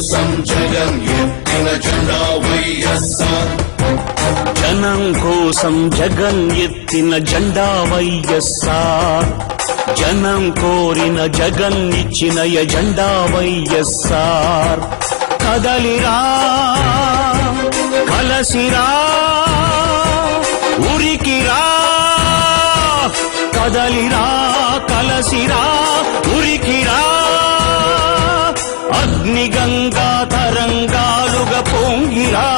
కోసం జగన్ ఎత్తిన జెండా వైఎస్ఆర్. జనం కోసం జగన్ ఎత్తిన జెండా వైఎస్ఆర్. జనం కోరిన జగన్ ఇచ్చిన ఎజెండా వైఎస్ఆర్. కదలిరా కలసిరా ఉరికిరా, కదలిరా కలసిరా ఉరికిరా. అగ్నిగంగా తరంగాలుగా పొంగిరా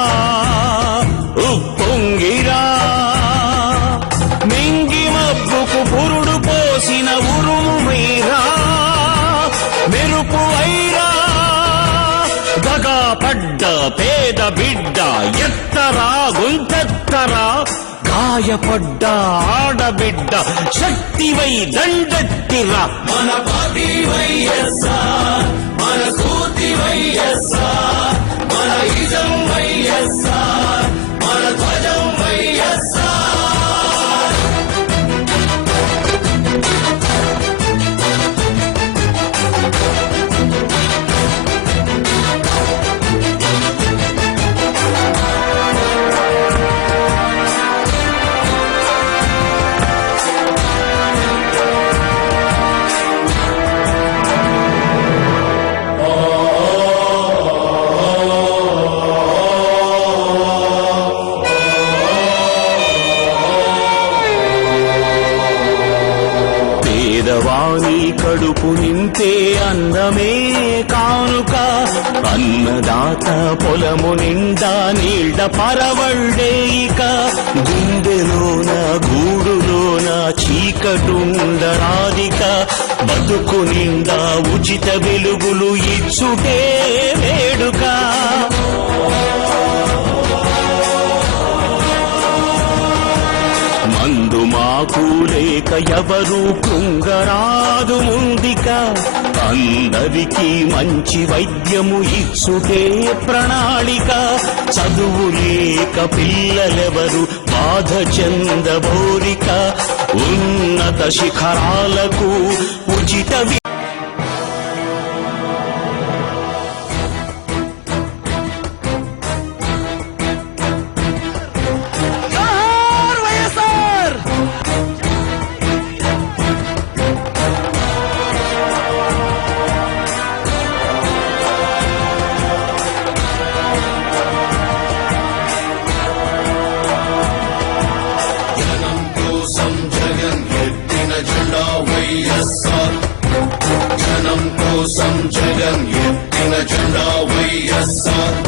ఉప్పొంగిరా. మింగి మబ్బుకు పురుడు పోసిన ఉరుము మీరా, మెరుపు వైరా. దగా పడ్డ పేద బిడ్డ ఎత్తరా గుంతెత్తరా. గాయపడ్డ ఆడబిడ్డ శక్తివై దండెత్తిరా. మన పార్టీ వైఎస్ఆర్, మన స్ఫూర్తి వైఎస్ఆర్, మన ఇజం వైఎస్ఆర్, మన ధ్వజం వైఎస్ఆర్. పేదవాణి కడుపు నింపే అన్నమే కానుక. అన్నదాత పొలము నిండా నీళ్ల పరవళ్ళే ఇక. గుండెలోన గూడులోన చీకటుండరాదిక. బతుకు నిండా ఉచిత వెలుగులు ఇచ్చుటే వేడుక. మందు మాకు లేక ఎవరు కృంగరాదు ముందిక. అందరికీ మంచి వైద్యము ఇచ్చుటే ప్రణాళిక. చదువు లేక పిల్లలెవరు బాధ చెందబోరిక. ఉన్నత శిఖరాలకు ఉచిత జనం కోసం జగన్ ఎత్తిన జెండా వైఎస్ఆర్.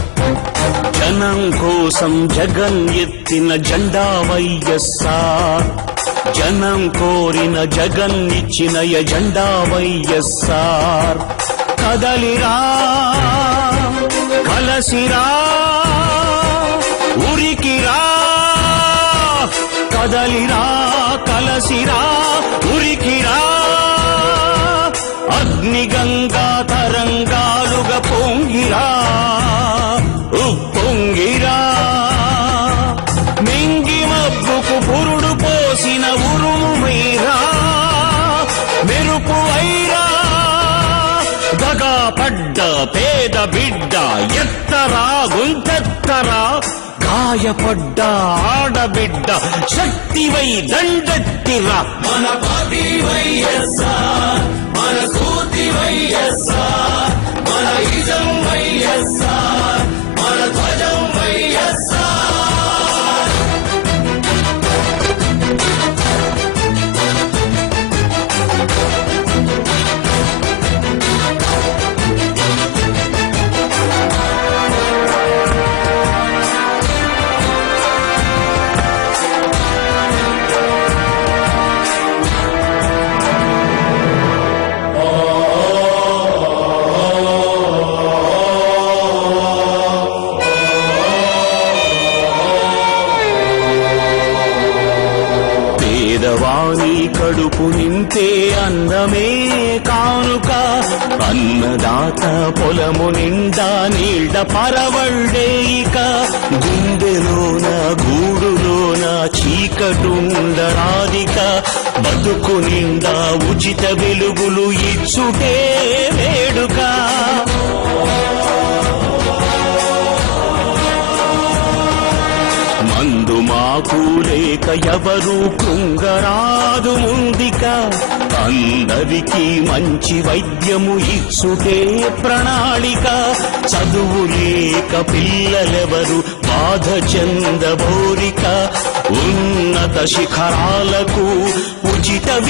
జనం కోసం జగన్ ఎత్తిన జెండా వైఎస్ఆర్. జనం కోరిన జగన్ ఇచ్చిన ఎజెండా వైఎస్ఆర్. కదలిరా కలసిరా ఉరికిరా, కదలిరా కలసిరా ఉరికిరా. అగ్నిగంగా తరంగాలుగా పొంగిరా ఉప్పొంగిరా. మింగి మబ్బుకు పురుడు పోసిన ఉరుము మీరా, మెరుపు వైరా. దగా పడ్డ పేద బిడ్డ ఎత్తరా గుంతెత్తరా. గాయపడ్డ ఆడబిడ్డ శక్తివై దండెత్తిరా. మన పార్టీ వైఎస్ఆర్, మన స్ఫూర్తి వైఎస్ఆర్, మన ఇజం వైఎస్ఆర్, మన ధ్వజం వైఎస్ఆర్. పేదవాణి కడుపు నింపే అన్నమే కానుక. అన్నదాత పొలము నిండా నీళ్ల పరవళ్ళే ఇక. గుండెలోన గూడులోన చీకటుండరాదిక. బతుకు నిండా ఉచిత వెలుగులు ఇచ్చుటే వేడుక. లేక ఎవరు కృంగరాదు ముందిక అందరికీ మంచి వైద్యము ఇచ్చుటే ప్రణాళిక చదువు లేక పిల్లలెవరు బాధ చెందబోరిక ఉన్నత శిఖరాలకు ఉచిత